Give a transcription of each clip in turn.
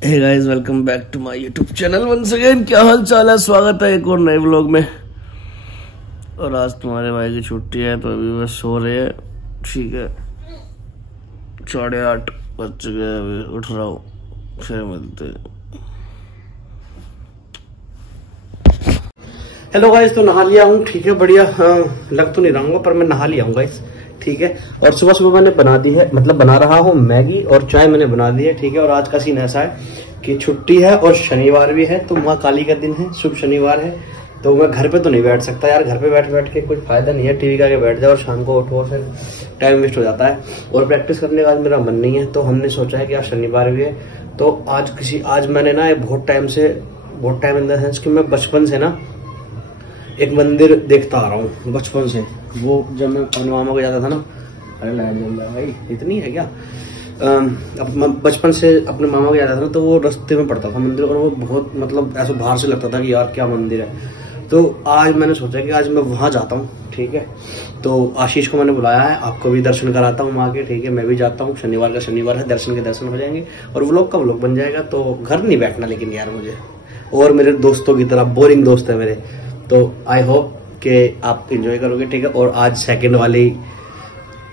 Hey guys, welcome back to my YouTube channel once again. क्या हाल चाल है? स्वागत है एक और नए व्लॉग में। और आज तुम्हारे भाई की छुट्टी है तो अभी बस सो रहे हैं। ठीक है, 8:30 बज चुके हैं, अभी उठ रहा हूँ, फिर मिलते हैं। हेलो गाइस, तो नहा लिया हूँ। ठीक है, बढ़िया। लग तो नहीं रहा पर मैं नहा लिया हूँ गाइस। ठीक है, और सुबह सुबह मैंने बना दी है, मतलब बना रहा हूँ मैगी और चाय मैंने बना दी है। ठीक है, और आज का सीन ऐसा है कि छुट्टी है और शनिवार भी है, तो माँ काली का दिन है, शुभ शनिवार है। तो मैं घर पे तो नहीं बैठ सकता यार, घर पे बैठ बैठ के कुछ फायदा नहीं है। टीवी का आगे बैठ जाओ और शाम को उठो, फिर टाइम वेस्ट हो जाता है और प्रैक्टिस करने का आज मेरा मन नहीं है। तो हमने सोचा है कि आज शनिवार भी है, तो आज मैंने ना बहुत टाइम इन द सेंस कि मैं बचपन से ना एक मंदिर देखता आ रहा हूँ बचपन से। वो जब मैं अपने मामा को जाता था ना, अरे लाइट जल रहा है भाई, इतनी है क्या? बचपन से अपने मामा को जाता था ना, तो वो रास्ते में पड़ता था मंदिर, और वो बहुत मतलब ऐसा बाहर से लगता था कि यार क्या मंदिर है। तो आज मैंने सोचा कि आज मैं वहां जाता हूँ। ठीक है, तो आशीष को मैंने बुलाया है, आपको भी दर्शन कराता हूँ वहाँ के। ठीक है, मैं भी जाता हूँ, शनिवार का शनिवार है, दर्शन के दर्शन हो जाएंगे और व्लॉग का व्लॉग बन जाएगा। तो घर नहीं बैठना लेकिन यार मुझे, और मेरे दोस्तों की तरह बोरिंग दोस्त है मेरे, तो आई होप कि आप एंजॉय करोगे। ठीक है, और आज सेकंड वाली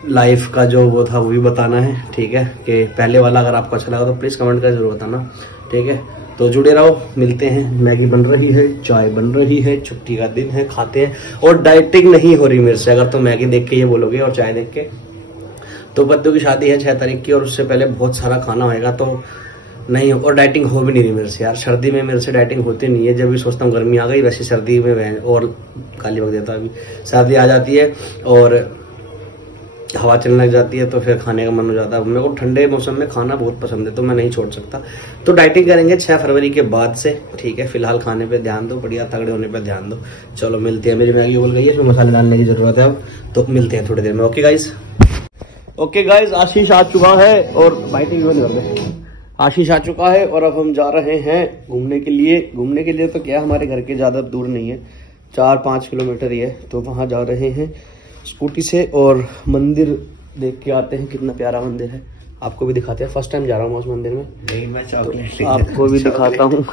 लाइफ का जो वो था वो भी बताना है। ठीक है, कि पहले वाला अगर आपको अच्छा लगा तो प्लीज कमेंट कर जरूर बताना। ठीक है, तो जुड़े रहो, मिलते हैं। मैगी बन रही है, चाय बन रही है, छुट्टी का दिन है, खाते हैं। और डाइटिंग नहीं हो रही मेरे से, अगर तो मैगी देख के ये बोलोगे और चाय देख के। तो बद्दू की शादी है 6 तारीख की, और उससे पहले बहुत सारा खाना होएगा, तो नहीं, और डाइटिंग हो भी नहीं रही मेरे से यार। सर्दी में मेरे से डाइटिंग होती नहीं है, जब भी सोचता हूँ गर्मी आ गई, वैसे सर्दी में मैं और खाली वक्त देता। अभी सर्दी आ जाती है और हवा चलने लग जाती है, तो फिर खाने का मन हो जाता है। मेरे को ठंडे मौसम में खाना बहुत पसंद है, तो मैं नहीं छोड़ सकता। तो डाइटिंग करेंगे 6 फरवरी के बाद से। ठीक है, फिलहाल खाने पे ध्यान दो, बढ़िया तगड़े होने पे ध्यान दो। चलो मिलते हैं। मेरी मैगी उबल गई है, इसमें मसाले डालने की जरूरत है अब, तो मिलते हैं थोड़ी देर में। ओके गाइज, आशीष आ चुका है और आशीष आ चुका है, और अब हम जा रहे हैं घूमने के लिए। तो क्या, हमारे घर के ज्यादा दूर नहीं है, 4-5 किलोमीटर ही है, तो वहां जा रहे हैं स्कूटी से। और मंदिर देख के आते हैं, कितना प्यारा मंदिर है, आपको भी दिखाते हैं। फर्स्ट टाइम जा रहा हूँ उस मंदिर में, तो आपको भी दिखाता हूँ।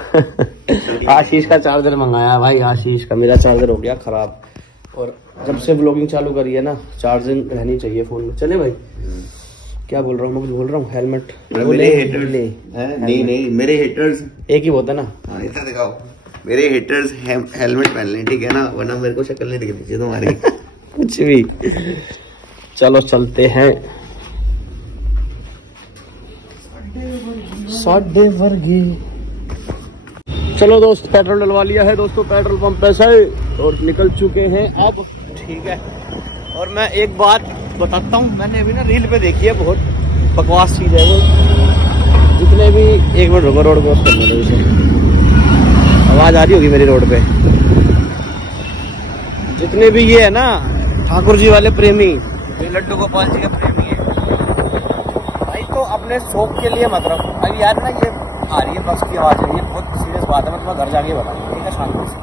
आशीष का चार्जर मंगाया भाई, आशीष का। मेरा चार्जर हो गया खराब, और जब से व्लॉगिंग चालू करी है ना, चार्जिंग रहनी चाहिए फोन में। चले भाई, क्या बोल रहा हूँ मैं, कुछ बोल रहा हूँ। हेलमेट मेरे हेटर्स नहीं मेरे हेटर्स एक ही होता है ना। ऐसा दिखाओ, मेरे हेटर्स हेलमेट पहन लें, ठीक है ना, वरना मेरे को शक्ल नहीं दिखती चाहिए तुम्हारी। कुछ भी। चलो चलते हैं। साढ़े वर्गी। चलो दोस्त, पेट्रोल डलवा लिया है दोस्तों, पेट्रोल पंप पे से, और निकल चुके हैं अब। ठीक है, और मैं एक बात बताता हूँ, मैंने अभी ना रील पे देखी है, बहुत बकवास चीज है वो। जितने भी, एक मिनट रुको, रोड क्रॉस करने दो इसे, आवाज आ रही होगी मेरी रोड पे। जितने भी ये है ना ठाकुर जी वाले प्रेमी, ये लड्डू गोपाल जी के प्रेमी है भाई, तो अपने शौक के लिए मत रखो। अभी यार ना ये आ रही है बस की आवाज है, ये बहुत सीरियस बात है, मैं तुम्हें घर जाके बताऊंगा, ठीक है, शांति से।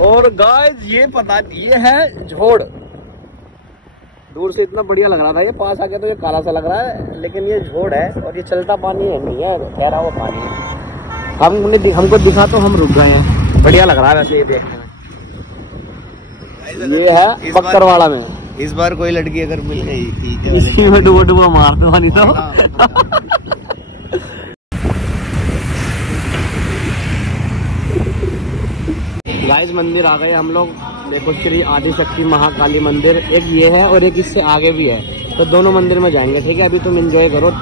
और गाइस ये है झोड़। दूर से इतना बढ़िया लग रहा था, ये पास आके तो ये काला सा लग रहा है, लेकिन ये झोड़ है, और ये चलता पानी है, नहीं है ठहरा हुआ पानी है। हमको दिखा तो हम रुक गए हैं। बढ़िया लग रहा है वैसे ये देखने में। ये है बक्करवाड़ा में। इस बार कोई लड़की अगर मिल गई, ठीक है, इसी में डुबो मारते वाली तो। गाइस, मंदिर आ गए हम लोग। देखो, श्री आदिशक्ति महाकाली मंदिर एक ये है, और एक इससे आगे भी है, तो दोनों मंदिर में जाएंगे। ठीक है, अभी तुम एंजॉय करो।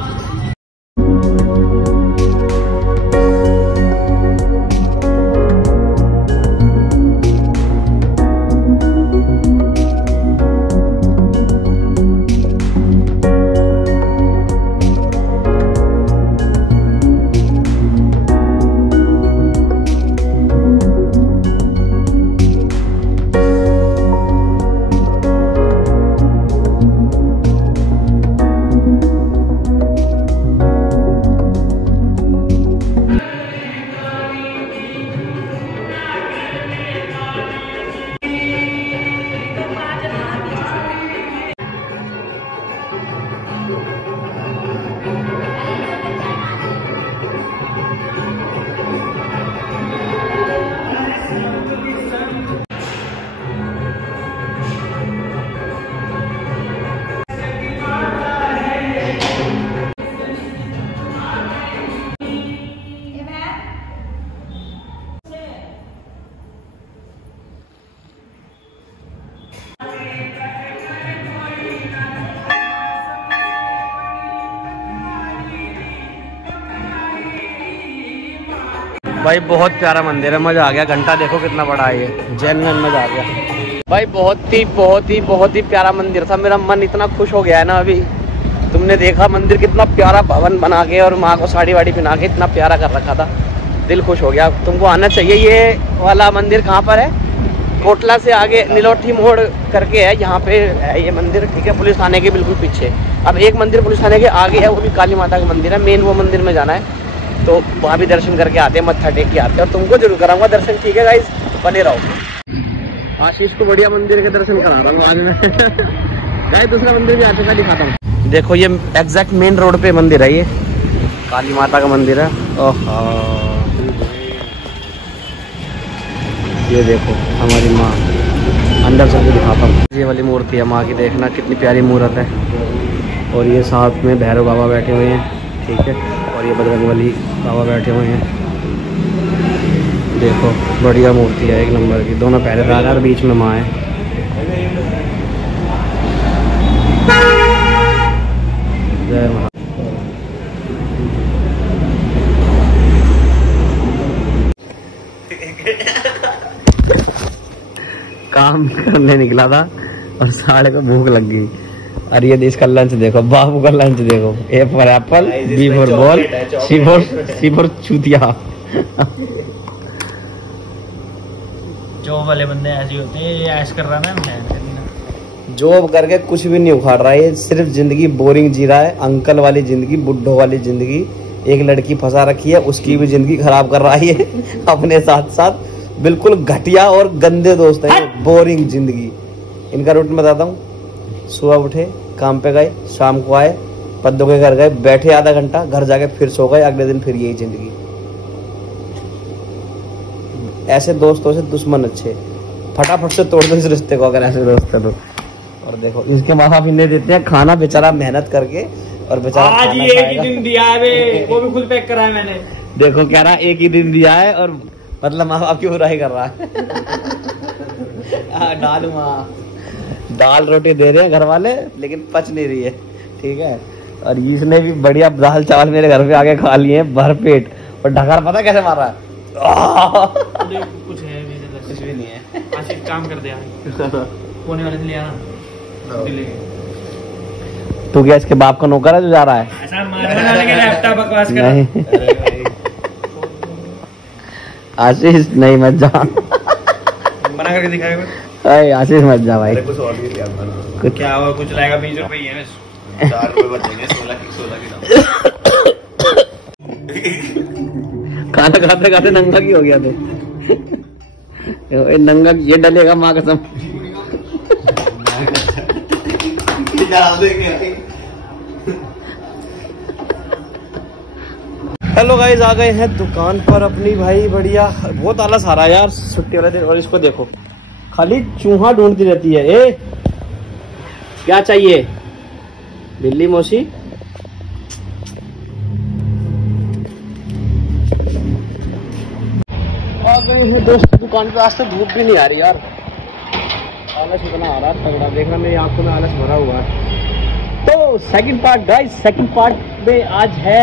भाई बहुत प्यारा मंदिर है, मजा आ गया। घंटा देखो कितना बड़ा है ये, जेन्युइन मजा आ गया भाई। बहुत ही प्यारा मंदिर था। मेरा मन इतना खुश हो गया है ना अभी। तुमने देखा मंदिर कितना प्यारा भवन बना के और माँ को साड़ी वाड़ी पहना के इतना प्यारा कर रखा था, दिल खुश हो गया। तुमको आना चाहिए। ये वाला मंदिर कहाँ पर है? कोटला से आगे नीलोठी मोड़ करके है, यहाँ पे है ये मंदिर, ठीक है, पुलिस थाने के बिल्कुल पीछे। अब एक मंदिर पुलिस थाने के आगे है, वो भी काली माता का मंदिर है। मेन वो मंदिर में जाना है, तो वहाँ भी दर्शन करके आते हैं, मत्था टेक के आते हैं। और तुमको जरूर कराऊंगा दर्शन, ठीक है गाइस, बने रहो। आशीष को बढ़िया मंदिर के दर्शन करा रहा हूँ आज में। गाइस दूसरा मंदिर भी आते का दिखाता हूँ। देखो ये एग्जैक्ट मेन रोड पे मंदिर है, ये काली माता का मंदिर है। ओह ये देखो हमारी माँ, अंदर चल के दिखाता हूँ। ये वाली मूर्ति है माँ की, देखना कितनी प्यारी मूर्त है। और ये साथ में भैरव बाबा बैठे हुए हैं, ठीक है, और ये बजरंगबली बाबा बैठे हुए हैं। देखो बढ़िया मूर्ति है, एक नंबर की। दोनों पहरेदार और बीच में माँ है। जय माँ। काम करने निकला था और साले को भूख लग गई। और ये इसका लंच देखो, बाबू का लंच देखो। A for apple, B for ball, C for चूतिया। जॉब वाले बंदे ऐसे होते हैं, ये ऐश कर रहा ना। जॉब करके कुछ भी नहीं उखाड़ रहा है, ये सिर्फ जिंदगी बोरिंग जी रहा है। अंकल वाली जिंदगी, बुड्ढों वाली जिंदगी। एक लड़की फंसा रखी है, उसकी भी जिंदगी खराब कर रहा है ये अपने साथ साथ। बिल्कुल घटिया और गंदे दोस्त है, बोरिंग जिंदगी। इनका रूटीन बताता हूँ। सुबह उठे, काम पे गए, शाम को आए, पद्दों के घर गए, बैठे आधा घंटा, घर जाके फिर सो गए, अगले दिन फिर यही जिंदगी। ऐसे दोस्तों से दुश्मन अच्छे, फटाफट से तोड़ दो इस रिश्ते को अगर ऐसे दोस्त है तो। और देखो इसके माँ बाप इन्हें देते हैं खाना, बेचारा मेहनत करके, और बेचारा आज ही एक ही दिन दिया है, वो भी खुद पैक करा है मैंने। देखो कह रहा एक ही दिन दिया है, और मतलब माँ बाप की बुराई कर रहा है। दाल रोटी दे रहे हैं घर वाले, लेकिन पच नहीं रही है, ठीक है। और इसने भी बढ़िया दाल चावल मेरे घर पे आके खा लिए हैं भर पेट। और ढकार पता कैसे मार रहा है? कुछ है कुछ भी नहीं है। आज एक काम कर दिया, कोने वाले से ले आना। तू क्या इसके बाप का नौकर है जो जा रहा है? ऐसा मारना लगे लैपटॉप बकवास कर। नहीं आशीष नहीं, मत जा। बना करके दिखाएगा। अरे आशीष मत जा भाई। कुछ और भी कुछ क्या हुआ? कुछ लाएगा 20 रुपए है, 4 रुपए बचेंगे। 16 की खाना खाते खाते नंगा की हो गया तू। नंगा ये डलेगा माँ कसम। हेलो गाइस, आ गए हैं दुकान पर अपनी भाई। बढ़िया, बहुत आलस आ रहा है यार छुट्टी वाले दिन। और इसको देखो, खाली चूहा ढूंढती रहती है। ए क्या चाहिए बिल्ली मौसी? आ गए हैं दोस्त दुकान पे। आज तो धूप भी नहीं आ रही यार, आलस इतना आ रहा है तगड़ा। देखना मेरी आंखों में आलस भरा हुआ है। तो second part guys, second part में आज है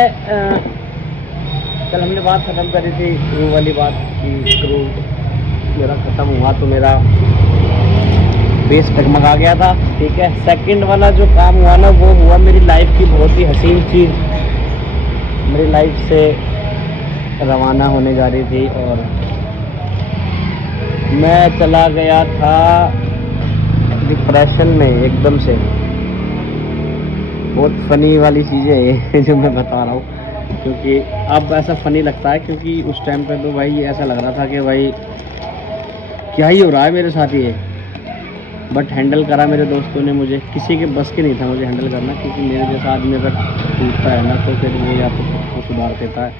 कल हमने बात खत्म करी थी क्रू वाली बात कि क्रू मेरा खत्म हुआ तो मेरा बेस टगमगा गया था, ठीक है। सेकंड वाला जो काम हुआ ना, वो हुआ मेरी लाइफ की बहुत ही हसीन चीज़। मेरी लाइफ से रवाना होने जा रही थी और मैं चला गया था डिप्रेशन में एकदम से। बहुत फनी वाली चीज़ें हैं जो मैं बता रहा हूँ, क्योंकि अब ऐसा फनी लगता है, क्योंकि उस टाइम पे तो भाई ऐसा लग रहा था कि भाई क्या ही हो रहा है मेरे साथ ये। बट हैंडल करा मेरे दोस्तों ने मुझे, किसी के बस के नहीं था मुझे हैंडल करना, क्योंकि मेरे जैसा आदमी अगर टूटता है ना तो फिर वो या तो खुद को सुधार देता है,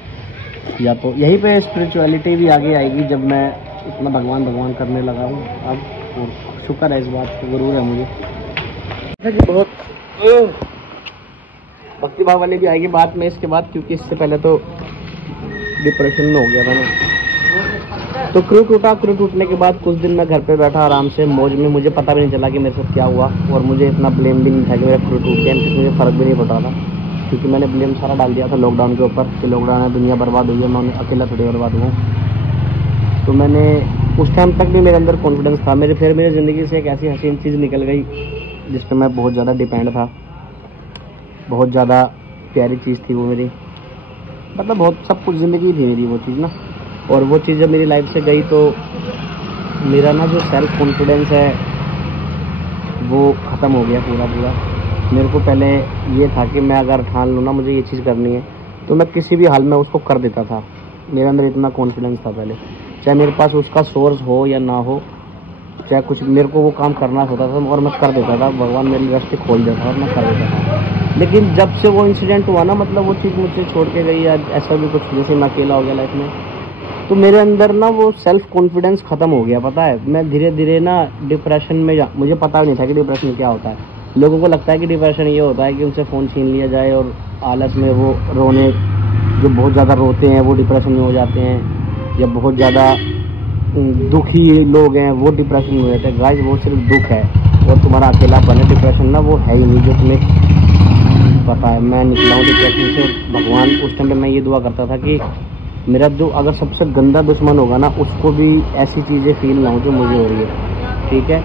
या तो यहीं पे स्पिरिचुअलिटी भी आगे आएगी जब मैं इतना भगवान भगवान करने लगा हूँ अब। शुक्र है इस बात का, गुरूर है मुझे। बहुत भक्ति भाव वाली भी आएगी बात में इसके बाद, क्योंकि इससे पहले तो डिप्रेशन में हो गया था मैं। तो क्रू टूटा, क्रू टूटने के बाद कुछ दिन मैं घर पे बैठा आराम से मौज में। मुझे पता भी नहीं चला कि मेरे साथ क्या हुआ, और मुझे इतना ब्लेम भी नहीं था कि मेरा क्रू टूट गया, मुझे फर्क भी नहीं पड़ रहा था। क्योंकि मैंने ब्लेम सारा डाल दिया था लॉकडाउन के ऊपर कि लॉकडाउन में दुनिया बर्बाद हुई है, मैं अकेला थोड़ी बर्बाद हुआ। तो मैंने उस टाइम तक भी मेरे अंदर कॉन्फिडेंस था। फिर मेरी ज़िंदगी से एक ऐसी हसीन चीज़ निकल गई जिस पर मैं बहुत ज़्यादा डिपेंड था। बहुत ज़्यादा प्यारी चीज़ थी वो मेरी, मतलब बहुत सब कुछ ज़िंदगी थी मेरी वो चीज़ ना। और वो चीज़ जब मेरी लाइफ से गई तो मेरा ना जो सेल्फ कॉन्फिडेंस है वो ख़त्म हो गया पूरा। मेरे को पहले ये था कि मैं अगर ठान लूँ ना मुझे ये चीज़ करनी है तो मैं किसी भी हाल में उसको कर देता था। मेरे अंदर इतना कॉन्फिडेंस था पहले, चाहे मेरे पास उसका सोर्स हो या ना हो, चाहे कुछ मेरे को वो काम करना होता था और मैं कर देता था। भगवान मेरी रास्ते खोल देता और मैं कर देता था। लेकिन जब से वो इंसिडेंट हुआ ना, मतलब वो चीज़ मुझसे छोड़ के गई या ऐसा भी कुछ, जैसे मैं अकेला हो गया लाइफ में, तो मेरे अंदर ना वो सेल्फ कॉन्फिडेंस ख़त्म हो गया। पता है, मैं धीरे धीरे ना डिप्रेशन में मुझे पता नहीं था कि डिप्रेशन क्या होता है। लोगों को लगता है कि डिप्रेशन ये होता है कि उनसे फ़ोन छीन लिया जाए और आलस में वो रोने, जो बहुत ज़्यादा रोते हैं वो डिप्रेशन में हो जाते हैं, या बहुत ज़्यादा दुखी लोग हैं वो डिप्रेशन में हो जाते हैं। गाइस वो सिर्फ दुख है और तुम्हारा अकेलापन है। डिप्रेशन ना वो है ही नहीं जो तुम्हें पता है। मैं निकला हूँ डिप्रेशन से। भगवान उस टाइम पे मैं ये दुआ करता था कि मेरा जो अगर सबसे गंदा दुश्मन होगा ना उसको भी ऐसी चीज़ें फील ना हो जो मुझे हो रही है। ठीक है,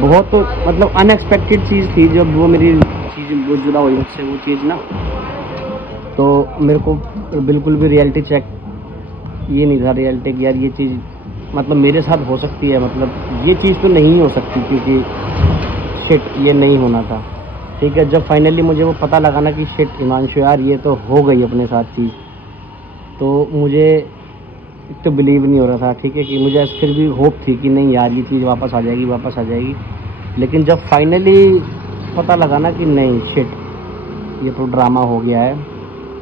बहुत मतलब अनएक्सपेक्टेड चीज़ थी जब वो मेरी चीज़ वो जुड़ा हुई मुझसे वो चीज़ ना, तो मेरे को बिल्कुल भी रियलिटी चेक ये नहीं था रियलिटी कि यार ये चीज़ मतलब मेरे साथ हो सकती है, मतलब ये चीज़ तो नहीं हो सकती क्योंकि शिट ये नहीं होना था। ठीक है, जब फाइनली मुझे वो पता लगा ना कि शिट हिमांशु यार ये तो हो गई अपने साथ चीज़, तो मुझे तो बिलीव नहीं हो रहा था। ठीक है, कि मुझे फिर भी होप थी कि नहीं यार ये चीज़ वापस आ जाएगी। लेकिन जब फाइनली पता लगा ना कि नहीं शिट ये तो ड्रामा हो गया है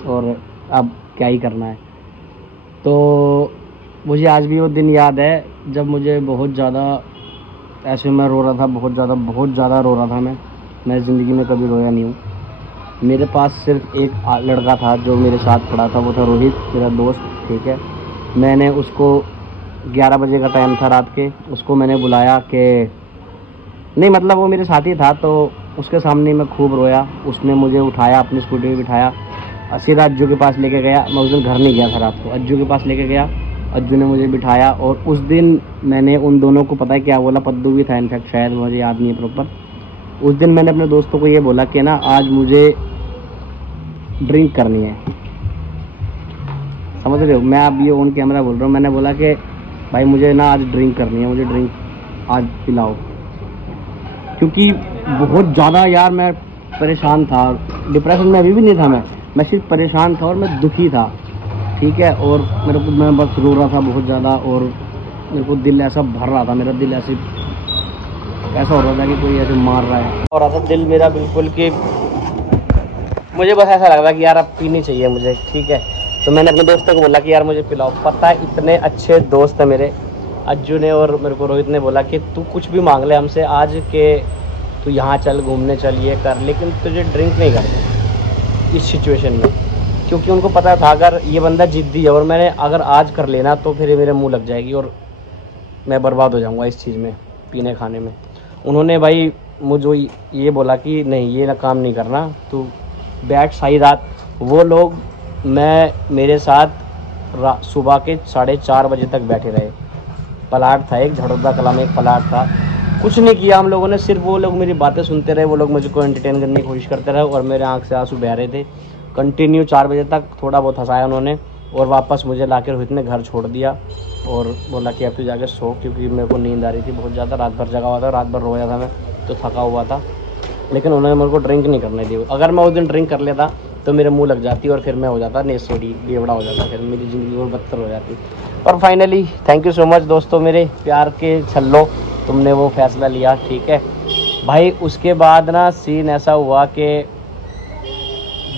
और अब क्या ही करना है, तो मुझे आज भी वो दिन याद है जब मुझे बहुत ज़्यादा ऐसे मैं रो रहा था, बहुत ज़्यादा रो रहा था। मैं ज़िंदगी में कभी रोया नहीं हूँ। मेरे पास सिर्फ एक लड़का था जो मेरे साथ खड़ा था, वो था रोहित, मेरा दोस्त। ठीक है, मैंने उसको 11 बजे का टाइम था रात के, उसको मैंने बुलाया कि नहीं मतलब वो मेरे साथ ही था, तो उसके सामने मैं खूब रोया। उसने मुझे उठाया, अपनी स्कूटी में बिठाया, सीधा अज्जू के पास लेके गया। मैं उस दिन घर नहीं गया था रात को, अज्जू के पास लेके गया। अज्जू ने मुझे बिठाया और उस दिन मैंने उन दोनों को पता है क्या बोला, पद्दू भी था इनफैक्ट, शायद मुझे याद नहीं है प्रॉपर। उस दिन मैंने अपने दोस्तों को ये बोला कि ना आज मुझे ड्रिंक करनी है। समझ रहे हो, मैं अब ये ऑन कैमरा बोल रहा हूँ। मैंने बोला कि भाई मुझे ना आज ड्रिंक करनी है, मुझे ड्रिंक आज पिलाओ, क्योंकि बहुत ज़्यादा यार मैं परेशान था। डिप्रेशन में अभी भी नहीं था मैं सिर्फ परेशान था और मैं दुखी था। ठीक है, और मैं बस रो रहा था बहुत ज़्यादा और मेरे को दिल ऐसा भर रहा था, मेरा दिल ऐसा हो रहा था कि कोई ऐसे मार रहा है। हो रहा था दिल मेरा बिल्कुल कि मुझे बस ऐसा लग रहा कि यार अब पीनी चाहिए मुझे। ठीक है, तो मैंने अपने दोस्तों को बोला कि यार मुझे पिलाओ। पता है इतने अच्छे दोस्त हैं मेरे, अज्जू ने और मेरे को रोहित ने बोला कि तू कुछ भी मांग ले हमसे आज, के तू यहाँ चल घूमने चल ये कर, लेकिन तुझे ड्रिंक नहीं करनी इस सिचुएशन में। क्योंकि उनको पता था अगर ये बंदा जिद्दी है और मैंने अगर आज कर लेना तो फिर मेरे मुंह लग जाएगी और मैं बर्बाद हो जाऊंगा इस चीज़ में, पीने खाने में। उन्होंने भाई मुझे ये बोला कि नहीं ये काम नहीं करना, तू बैठ सारी रात। वो लोग मेरे साथ सुबह के 4:30 बजे तक बैठे रहे। प्लाट था एक, झड़ौदा कला में एक प्लाट था। कुछ नहीं किया हम लोगों ने, सिर्फ वो लोग मेरी बातें सुनते रहे, वो लोग मुझको एंटरटेन करने की कोशिश करते रहे और मेरे आंख से आंसू बह रहे थे। कंटिन्यू 4 बजे तक थोड़ा बहुत हंसाया उन्होंने और वापस मुझे लाकर रोहित ने घर छोड़ दिया और बोला कि अब तू जाके सो, क्योंकि मेरे को नींद आ रही थी बहुत ज़्यादा। रात भर जगा हुआ था, रात भर रोया था मैं, तो थका हुआ था। लेकिन उन्होंने मेरे को ड्रिंक नहीं करने दी। अगर मैं उस दिन ड्रिंक कर लेता तो मेरे मुंह लग जाती और फिर मैं हो जाता नेसोड़ी, बेवड़ा हो जाता, फिर मेरी ज़िंदगी और बदतर हो जाती। और finally thank you so much दोस्तों, मेरे प्यार के छल्लो, तुमने वो फैसला लिया। ठीक है भाई, उसके बाद ना सीन ऐसा हुआ कि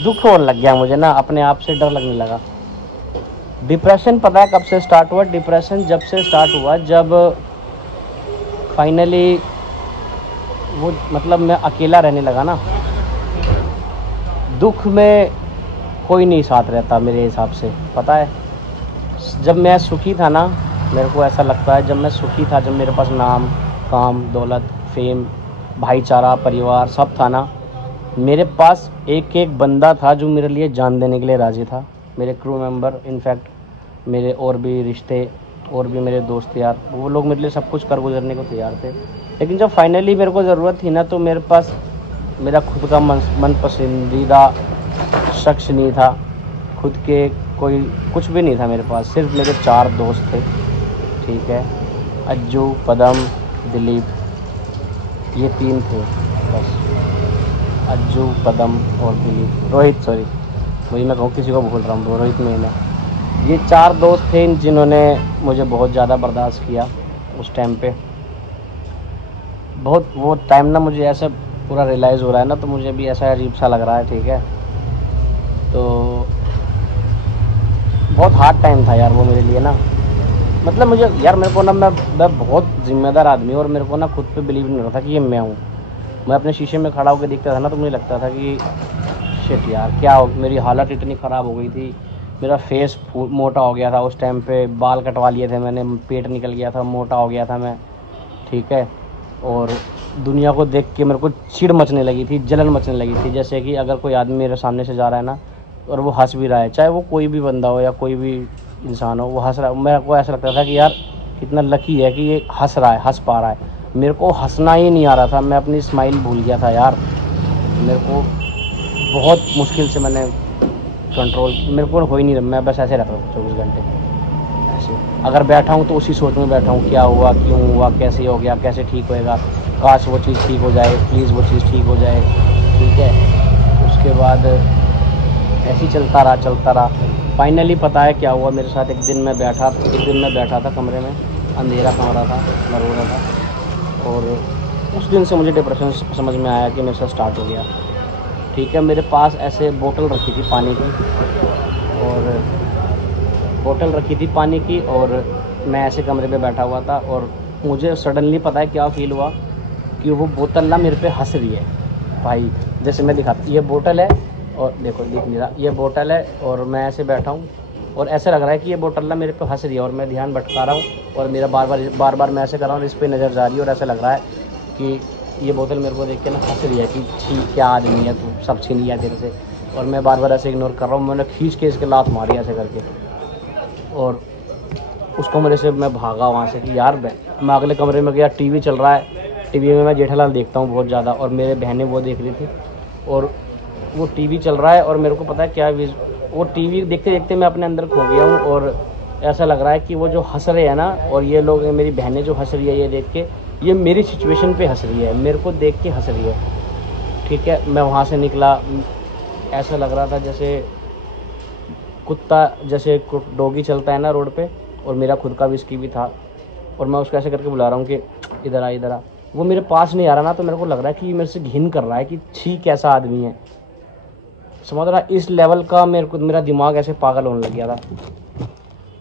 दुख होने लग गया मुझे ना, अपने आप से डर लगने लगा। डिप्रेशन पता है कब से स्टार्ट हुआ? डिप्रेशन जब से स्टार्ट हुआ जब फाइनली वो मतलब मैं अकेला रहने लगा ना। दुख में कोई नहीं साथ रहता मेरे हिसाब से, पता है। जब मैं सुखी था ना, मेरे को ऐसा लगता है जब मैं सुखी था, जब मेरे पास नाम, काम, दौलत, फेम, भाईचारा, परिवार सब था ना, मेरे पास एक एक बंदा था जो मेरे लिए जान देने के लिए राज़ी था, मेरे क्रू मेंबर, इनफैक्ट मेरे और भी रिश्ते और भी मेरे दोस्त यार, वो लोग मेरे लिए सब कुछ कर गुजरने को तैयार थे। लेकिन जब फाइनली मेरे को ज़रूरत थी ना, तो मेरे पास मेरा खुद का मन पसंदीदा शख्स नहीं था, खुद के कोई कुछ भी नहीं था मेरे पास। सिर्फ मेरे 4 दोस्त थे, ठीक है, अज्जू, पदम, दिलीप, ये 3 थे बस। अज्जू, पदम और दिलीप, रोहित, सॉरी वही मैं कहूँ, किसी को भूल रहा हूँ, रोहित में मैं। ये 4 दोस्त थे जिन्होंने मुझे बहुत ज़्यादा बर्दाश्त किया उस टाइम पे। बहुत वो टाइम ना मुझे ऐसा पूरा रियलाइज़ हो रहा है ना, तो मुझे भी ऐसा अजीब सा लग रहा है, ठीक है। तो बहुत हार्ड टाइम था यार वो मेरे लिए ना। मतलब मुझे यार, मेरे को ना, मैं बहुत ज़िम्मेदार आदमी हूँ और मेरे को ना खुद पे बिलीव नहीं हो रहा था कि ये मैं हूँ। मैं अपने शीशे में खड़ा होकर देखता था ना, तो मुझे लगता था कि शिट यार क्या हो, मेरी हालत इतनी ख़राब हो गई थी। मेरा फेस मोटा हो गया था उस टाइम पे, बाल कटवा लिए थे मैंने, पेट निकल गया था, मोटा हो गया था मैं, ठीक है। और दुनिया को देख के मेरे को चिढ़ मचने लगी थी, जलन मचने लगी थी। जैसे कि अगर कोई आदमी मेरे सामने से जा रहा है ना और वो हंस भी रहा है, चाहे वो कोई भी बंदा हो या कोई भी इंसान हो, वो हंस रहा है, मेरे को ऐसा लगता था कि यार कितना लकी है कि ये हंस रहा है, हंस पा रहा है। मेरे को हंसना ही नहीं आ रहा था, मैं अपनी स्माइल भूल गया था यार। मेरे को बहुत मुश्किल से मैंने कंट्रोल, मेरे को हो ही नहीं रहा, मैं बस ऐसे रहता हूँ 24 घंटे ऐसे। अगर बैठा हूँ तो उसी सोच में बैठा हूँ, क्या हुआ, क्यों हुआ, कैसे हो गया, कैसे ठीक होएगा, काश वो चीज़ ठीक हो जाए, प्लीज़ वो चीज़ ठीक हो जाए, ठीक है। उसके बाद ऐसे ही चलता रहा। फाइनली पता है क्या हुआ मेरे साथ। एक दिन मैं बैठा था कमरे में, अंधेरा कमरा था, मैं रो रहा था। और उस दिन से मुझे डिप्रेशन समझ में आया कि मेरे साथ स्टार्ट हो गया, ठीक है। मेरे पास ऐसे बोतल रखी थी पानी की, और मैं ऐसे कमरे पे बैठा हुआ था, और मुझे सडनली पता है क्या फ़ील हुआ कि वो बोतल ना मेरे पे हंस रही है भाई। जैसे मैं दिखाता, ये बोतल है और देखो, दिख नहीं रहा, ये बोतल है और मैं ऐसे बैठा हूँ और ऐसे लग रहा है कि ये बोतल ना मेरे पे हंस रही है, और मैं ध्यान भटका रहा हूँ और मेरा बार बार मैं ऐसे कर रहा हूँ और इस पर नज़र जा रही है, और ऐसा लग रहा है कि ये बोतल मेरे को देख के ना हंस रही है कि छी क्या आदमी है तू, सब छीन लिया तेरे से। और मैं बार बार ऐसे इग्नोर कर रहा हूँ, मैंने खींच के इसके लात मारी ऐसे करके, और उसको मेरे से मैं भागा वहाँ से कि यार मैं अगले कमरे में गया, टीवी चल रहा है, टीवी में मैं जेठालाल देखता हूँ बहुत ज़्यादा, और मेरे बहनें वो देख रही थी, और वो टीवी चल रहा है और मेरे को पता है क्या, वो टीवी देखते देखते मैं अपने अंदर खो गया हूँ। और ऐसा लग रहा है कि वो जो हंस रहे हैं ना, और ये लोग, मेरी बहनें जो हंस रही है ये देख के, ये मेरी सिचुएशन पे हंस रही है, मेरे को देख के हंस रही है, ठीक है। मैं वहाँ से निकला, ऐसा लग रहा था जैसे कुत्ता, जैसे डॉगी चलता है ना रोड पे, और मेरा खुद का विस्की भी था, और मैं उसको ऐसे करके बुला रहा हूँ कि इधर आ। वो मेरे पास नहीं आ रहा ना, तो मेरे को लग रहा है कि मेरे से घिन कर रहा है कि छी कैसा आदमी है, समझ रहा। इस लेवल का मेरा दिमाग ऐसे पागल होने लग गया था।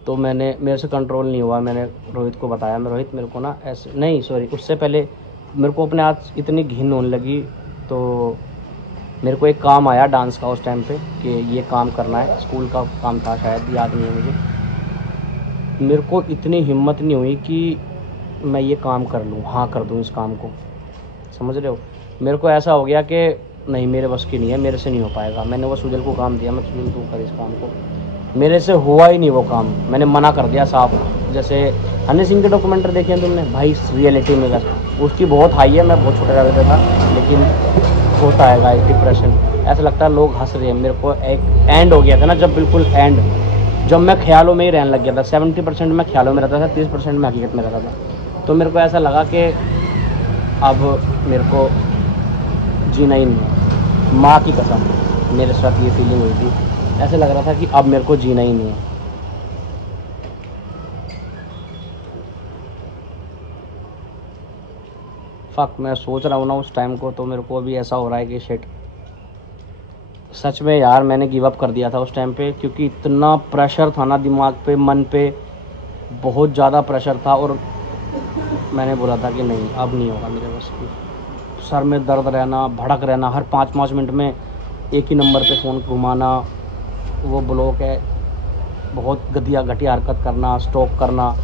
तो मेरे से कंट्रोल नहीं हुआ, मैंने रोहित को बताया, मैं रोहित मेरे को ना ऐसे नहीं, सॉरी, उससे पहले मेरे को अपने हाथ इतनी घिन होने लगी, तो मेरे को एक काम आया डांस का उस टाइम पे कि ये काम करना है, स्कूल का काम था शायद, याद नहीं है मुझे। मेरे को इतनी हिम्मत नहीं हुई कि मैं ये काम कर लूँ, हाँ कर दूँ इस काम को, समझ रहे हो। मेरे को ऐसा हो गया कि नहीं, मेरे बस की नहीं है, मेरे से नहीं हो पाएगा। मैंने वो सुजल को काम दिया, मैं सुजल तू कर इस काम को, मेरे से हुआ ही नहीं वो काम, मैंने मना कर दिया साफ। जैसे हनी सिंह के डॉक्यूमेंट्री देखे हैं तुमने भाई, रियलिटी में उसकी बहुत हाई है, मैं बहुत छोटा रहता था, लेकिन होता है गाइस डिप्रेशन, ऐसा लगता है लोग हंस रहे हैं। मेरे को एक एंड हो गया था ना, जब बिल्कुल एंड, जब मैं ख्यालों में ही रहने लग गया था, 70% मैं ख्यालों में रहता था, 30% मैं हकीकत में रहता था। तो मेरे को ऐसा लगा कि अब मेरे को जीना ही नहीं है, माँ की कसम मेरे साथ ये फीलिंग हुई थी, ऐसे लग रहा था कि अब मेरे को जीना ही नहीं है। फक, मैं सोच रहा हूँ ना उस टाइम को, तो मेरे को भी ऐसा हो रहा है कि शिट, सच में यार मैंने गिव अप कर दिया था उस टाइम पे, क्योंकि इतना प्रेशर था ना दिमाग पे, मन पे बहुत ज़्यादा प्रेशर था, और मैंने बोला था कि नहीं अब नहीं होगा मेरे बस की। सर में दर्द रहना, भड़क रहना, हर 5-5 मिनट में एक ही नंबर पे फ़ोन घुमाना, वो ब्लॉक है, बहुत घटिया हरकत करना, स्टॉक करना,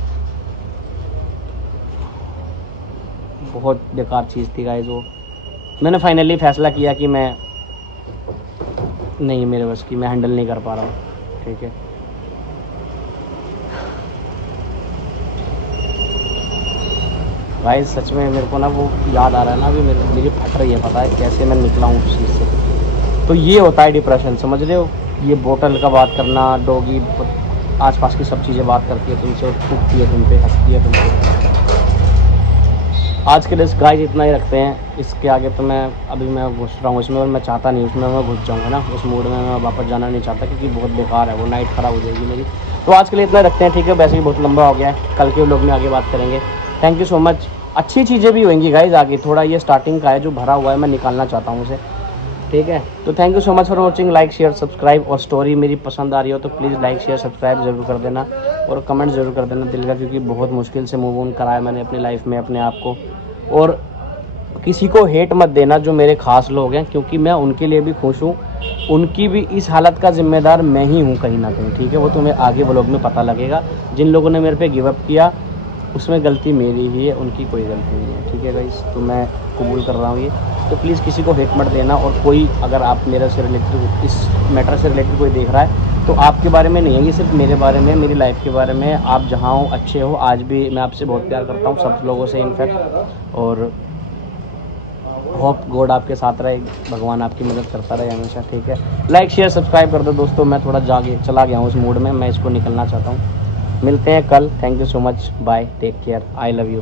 बहुत बेकार चीज़ थी गाइस वो। मैंने फाइनली फ़ैसला किया कि मैं नहीं मेरे बस की, मैं हैंडल नहीं कर पा रहा हूँ, ठीक है। भाई सच में मेरे को ना वो याद आ रहा है ना, अभी मेरी फट रही है, पता है कैसे मैं निकला हूँ उस चीज़ से। तो ये होता है डिप्रेशन, समझ रहे हो। ये बोतल का बात करना, डॉगी आसपास की सब चीज़ें बात करती है तुमसे, टूटती है तुम पे, हंसती है तुमसे। आज के लिए गाइस इतना ही रखते हैं, इसके आगे तो मैं अभी मैं घुस रहा हूँ इसमें, और मैं चाहता नहीं उसमें मैं घुस जाऊँगा ना, उस मूड में मैं वापस जाना नहीं चाहता, क्योंकि बहुत बेकार है वो, नाइट ख़राब हो जाएगी मेरी। तो आज के लिए इतना रखते हैं, ठीक है। वैसे ही बहुत लंबा हो गया है, कल के व्लॉग में आगे बात करेंगे। Thank you so much. अच्छी चीज़ें भी होंगी गाइज आगे, थोड़ा ये स्टार्टिंग का है जो भरा हुआ है, मैं निकालना चाहता हूँ उसे, ठीक है। तो thank you so much for watching, like share subscribe. और स्टोरी मेरी पसंद आ रही हो तो प्लीज़ लाइक शेयर सब्सक्राइब ज़रूर कर देना, और कमेंट ज़रूर कर देना दिल का, क्योंकि बहुत मुश्किल से मूव ऑन कराया मैंने अपनी लाइफ में अपने आप को। और किसी को हेट मत देना जो मेरे खास लोग हैं, क्योंकि मैं उनके लिए भी खुश हूँ, उनकी भी इस हालत का जिम्मेदार मैं ही हूँ कहीं ना कहीं, ठीक है। वो तुम्हें आगे व्लॉग में पता लगेगा। जिन लोगों ने मेरे पे गिव अप किया उसमें गलती मेरी ही है, उनकी कोई गलती नहीं है, ठीक है गाइस। तो मैं कबूल कर रहा हूँ ये। तो प्लीज़ किसी को हेट मत देना, और कोई अगर आप मेरे से रिलेटेड, इस मैटर से रिलेटेड कोई देख रहा है तो आपके बारे में नहीं है, ये सिर्फ मेरे बारे में, मेरी लाइफ के बारे में। आप जहाँ हो अच्छे हो, आज भी मैं आपसे बहुत प्यार करता हूँ, सब लोगों से इनफैक्ट। और होप गॉड आपके साथ रहे, भगवान आपकी मदद करता रहे हमेशा, ठीक है। लाइक शेयर सब्सक्राइब कर दो दोस्तों। मैं थोड़ा चला गया हूँ उस मूड में, मैं इसको निकलना चाहता हूँ। मिलते हैं कल। Thank you so much, bye, take care, I love you.